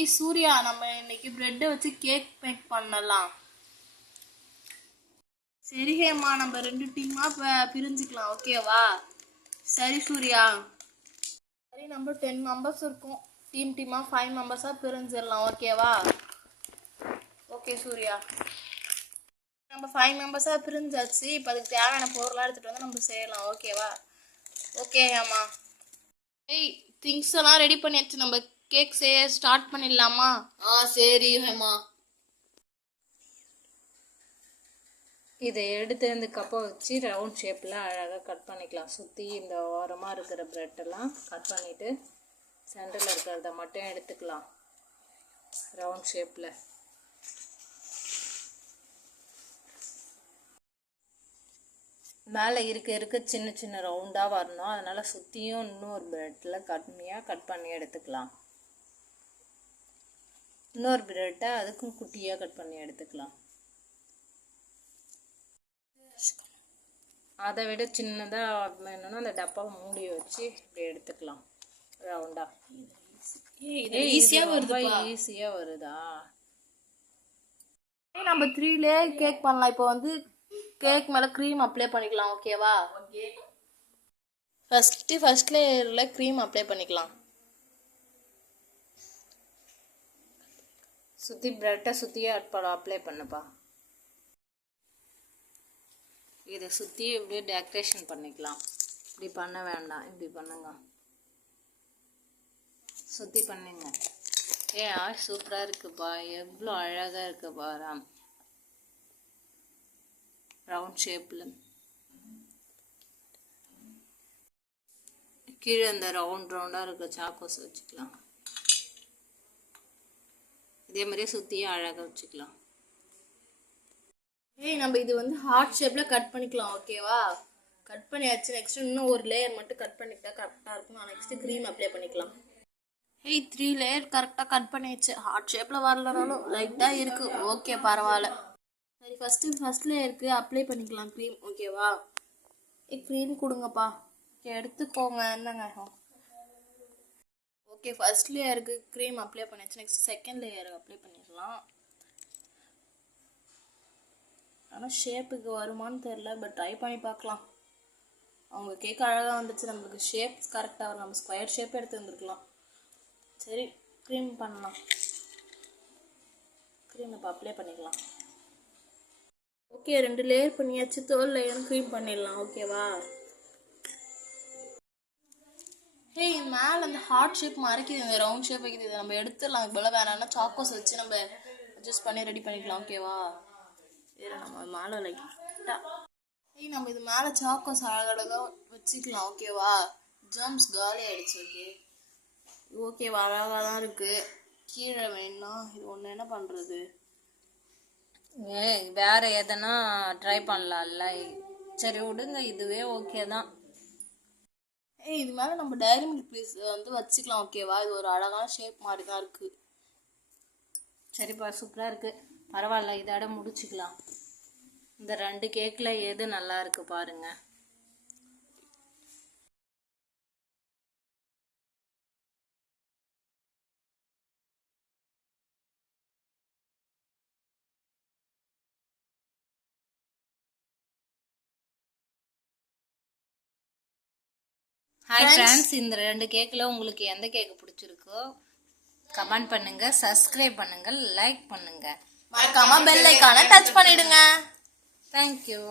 ஏய் சூர்யா, நம்ம இன்னைக்கு பிரெட்டை வச்சு கேக் மேக் பண்ணலாம். சரி ஹேமா, நம்ம 2 டீமா பிரிஞ்சுக்கலாம், ஓகேவா? சரி சூர்யா. சரி, நம்ம 10 மெம்பர்ஸ் இருக்கும். டீமா 5 மெம்பர்ஸாக பிரிஞ்சிடலாம், ஓகேவா? ஓகே சூர்யா. நம்ம 5 மெம்பர்ஸாக பிரிஞ்சாச்சு. இப்போ அதுக்கு தேவையான பொருளாக எடுத்துகிட்டு வந்து நம்ம செய்யலாம், ஓகேவா? ஓகே ஹேமா. ஏய், திங்ஸ் எல்லாம் ரெடி பண்ணியாச்சு. நம்ம கேக் செய்ய ஸ்டார்ட் பண்ணிடலாமா? சரி ஹேமா. இதை எடுத்து இந்த கப்பை வச்சு ரவுண்ட் ஷேப்பில் அழகாக கட் பண்ணிக்கலாம். சுற்றி இந்த ஓரமாக இருக்கிற ப்ரெட்டெல்லாம் கட் பண்ணிவிட்டு சென்டரில் இருக்கிறத மட்டும் எடுத்துக்கலாம் ரவுண்ட் ஷேப்பில். மேலே இருக்க சின்ன சின்ன ரவுண்டாக வரணும். அதனால் சுற்றியும் இன்னொரு ப்ரெட்டில் கம்மியாக கட் பண்ணி எடுத்துக்கலாம். இன்னொரு ப்ரெட்டை அதுக்கும் குட்டியாக கட் பண்ணி எடுத்துக்கலாம். அதை விட சின்னதாக வேணும்னா அந்த டப்பாவை மூடி வச்சு இப்படி எடுத்துக்கலாம் ரவுண்டாக. ஈஸியாக வருதா? நம்ம 3 லேயர் கேக் பண்ணலாம். இப்போ வந்து கேக் மேலே க்ரீம் அப்ளை பண்ணிக்கலாம், ஓகேவா? ஃபர்ஸ்ட் லேயரில் க்ரீம் அப்ளை பண்ணிக்கலாம். சுற்றி ப்ரெட்டை சுற்றியே அப்ளை பண்ணுப்பா. இதை சுற்றி இப்படியே டெக்கரேஷன் பண்ணிக்கலாம். இப்படி பண்ண வேண்டாம், இப்படி பண்ணுங்க. சுற்றி பண்ணுங்க. சூப்பராக இருக்குப்பா, எவ்வளோ அழகாக இருக்கு பாரு. ரவுண்ட் ஷேப்பில் கீழே இந்த ரவுண்டாக இருக்க சாக்கோஸ் வச்சுக்கலாம். இதே மாதிரியே சுற்றியே அழகாக வச்சுக்கலாம். நம்ம இது வந்து ஹார்ட் ஷேப்பில் கட் பண்ணிக்கலாம், ஓகேவா? கட் பண்ணியாச்சு. நெக்ஸ்ட் இன்னும் ஒரு லேயர் மட்டும் கட் பண்ணிக்கிட்டா கரெக்டாக இருக்கும். நெக்ஸ்ட் க்ரீம் அப்ளை பண்ணிக்கலாம். 3 லேயர் கரெக்டாக கட் பண்ணியாச்சு. ஹார்ட் ஷேப்பில் வரலனாலும் லைட்டாக இருக்குது, ஓகே பரவாயில்ல. சரி, ஃபர்ஸ்ட் லேயருக்கு அப்ளை பண்ணிக்கலாம் க்ரீம், ஓகேவா? க்ரீம் கொடுங்கப்பா. எடுத்துக்கோங்க, என்னங்க. ஓகே, ஃபர்ஸ்ட் லேயருக்கு க்ரீம் அப்ளை பண்ணியாச்சு. நெக்ஸ்ட் செகண்ட் லேயருக்கு அப்ளை பண்ணிடலாம். ஆனால் ஷேப்புக்கு வருமானு தெரில, பட் ட்ரை பண்ணி பார்க்கலாம். அவங்க கேக் அழகாக வந்துச்சு. நம்மளுக்கு ஷேப் கரெக்டாக வரும். நம்ம ஸ்கொயர் ஷேப் எடுத்து வந்துருக்கலாம். சரி, க்ரீம் பண்ணலாம். க்ரீம் இப்போ அப்ளை பண்ணிக்கலாம். ஓகே, 2 லேயர் பண்ணியாச்சு. 3rd லேயரும் க்ரீம் பண்ணிடலாம், ஓகேவா? மேலே அந்த ஹார்ட் ஷேப் மறைக்குது, இந்த ரவுண்ட் ஷேப் வைக்குது. இதை நம்ம எடுத்துடலாம். இது போல் வேணாம்னா சாக்கோஸ் வச்சு நம்ம அட்ஜஸ்ட் பண்ணி ரெடி பண்ணிக்கலாம், ஓகேவா? நம்ம மேலே நம்ம இது மேலே சாக்கோஸ் அழகழகாக வச்சுக்கலாம், ஓகேவா? ஜம்ஸ் காலி ஆகிடுச்சு. ஓகேவா, அழகாக தான் இருக்குது. கீழே வேணும்னா இது ஒன்று என்ன பண்ணுறது? வேறு எதனா ட்ரை பண்ணலாம்ல. சரி விடுங்க, இதுவே ஓகே தான். இது மேலே நம்ம டைரி மில்க் பீஸ் வந்து வச்சுக்கலாம், ஓகேவா? இது ஒரு அழகான ஷேப் மாதிரி தான் இருக்குது. சரிப்பா, சூப்பராக இருக்குது. பரவாயில்ல, இதோட முடிச்சுக்கலாம். இந்த 2 கேக்கில் எது நல்லா இருக்கு பாருங்க. ஹாய் ஃப்ரெண்ட்ஸ், இந்த 2 கேக்கில் உங்களுக்கு எந்த கேக்கு பிடிச்சிருக்கோ கமெண்ட் பண்ணுங்க, சப்ஸ்கிரைப் பண்ணுங்க, லைக் பண்ணுங்க, மறக்காம பெல் ஐகானை டச் பண்ணிடுங்க. தேங்க்யூ.